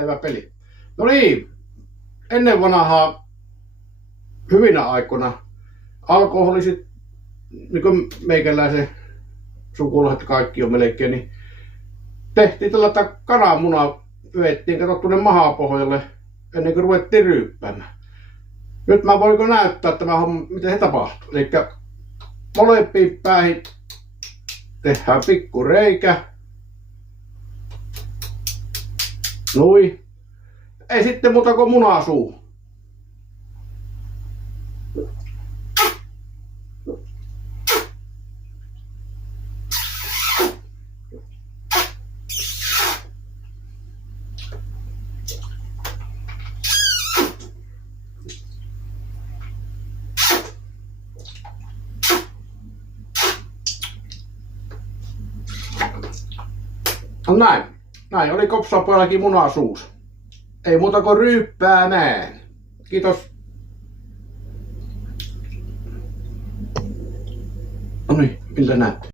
Hyvä peli. No niin, ennen vanhaa hyvinä aikoina alkoholisit, niin kuin meikäläisen sukulaiset kaikki on melkein, niin tehtiin tällaista kananmunaa, vettiin kato tuonne mahapohjalle ennen kuin ruvettiin ryyppäämään. Nyt mä voinko näyttää tämä homma, miten se tapahtuu. Eli molempiin päihin tehdään pikku reikä. Nui. Ei sitten muuta kuin munaa suuhun. No näin oli Kopsapojallakin munaa suussa. Ei muuta kuin ryyppäämään. Kiitos. No niin, miltä näyttää?